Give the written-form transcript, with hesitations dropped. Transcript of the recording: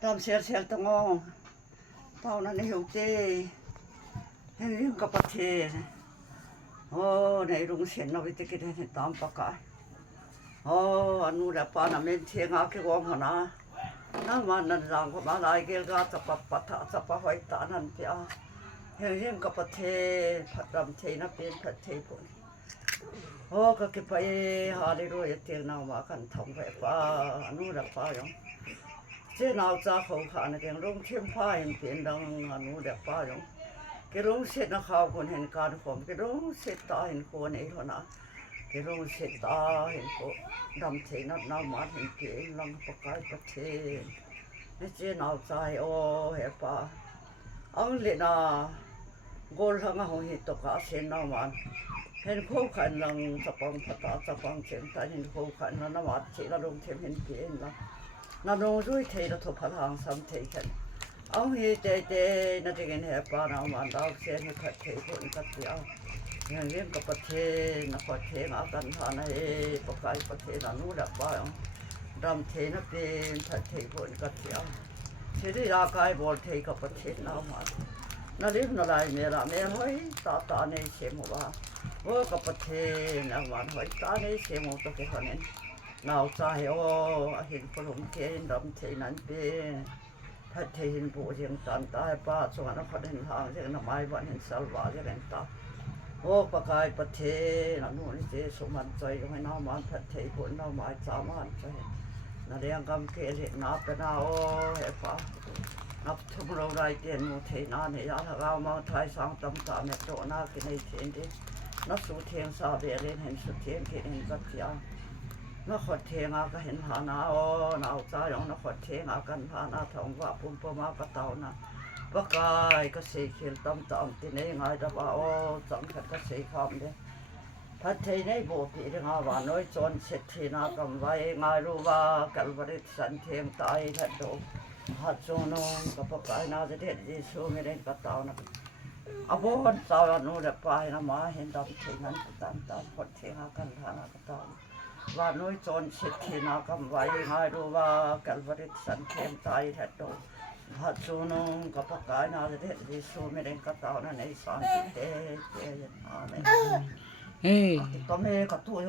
Tam ser tong tao na ni hiu te hen rim ka pathe nei rung sen na vite ke ne tam pa ka anu ra pa na men the nga ke go na na man na rang ko ma lai ke ga ta pa tha cha pa hoi ta nan pya hen rim ka pathe phatam the na pen phat the po ka ke pa ha le ro ye te na ma kan thong ve pa anu ra pa yo这老早好看那个龙天花园变当anu的花样，给龙set那好看很干活，给龙set大很过那个那，给龙set大很过，咱们那那马很变，啷个不改不听？那这老早哦，还把，安利那，我上个红黑都搞些那嘛，很好看啷，这帮拍打这帮剪，但很好看那那嘛，这那龙天很变啷。那农水提了头拍行三提看，安黑在那这个呢，把那嘛老些那拍提过那个掉，人家个拍提那拍提那干他那不该拍提那努力把样，咱提那边拍提过那个掉，其实大概不提个拍提那嘛，那里那来没啦，没会打那些么吧，我个拍提那嘛会打那些么都给他们。เราใจเห็นคนหลงเทนดำเทนั้นเป็นพัดเทนผู้เชียงตันใต้ป้าสวรรค์พัดเห็นทางเชียงน้ำไม้วันเห็นสลวาเชียงตาประกายประเทศนู่นนี่เจสมันใจให้น้ำมันพัดเทผลน้ำไม้สามันใจนั่นเรื่องกำเกลเห็นนับเป็นเอาเห็นป้านับทุกเราได้เตียนมูเทนาเนี่ยยาถ้าเรามาไทยสร้างตำตาเมตโตนากินในเทียนดินักสุเทียงซาเบเรนเห็นสุเทียงเห็นกัจจานักขดเทงาก็เห็นหานาหนาวใจของนักขดเทงากันหานาทองว่าปุ่มปมากระเต่านะปะกายก็เสียเขียนต่ำที่นี่ไงแต่ว่าจังขัดก็เสียคำเดียพัดเทในโบปีเรื่องว่าน้อยจนเสร็จทีนากำไว้ไงรู้ว่ากัลบริสันเทียงตายทัดโดหัดโจนงกับปะกายนาจะเด็ดดีสู้ไม่ได้กระเต่านะอาบุญสาวนู้นไปนะมาเห็นดำที่นั้นตามขดเทงากันหานากระเต่าว่าน้อยจนเสร็จทีนากำไว้ไงรู้ว่ากัลบริสันเทียงตายทัดโดหัดโจนงกับปะกายนาจะเด็ดดีสู้ไม่ได้กระเต่านะในสารเตอาเมนก็แม่ก็ตัว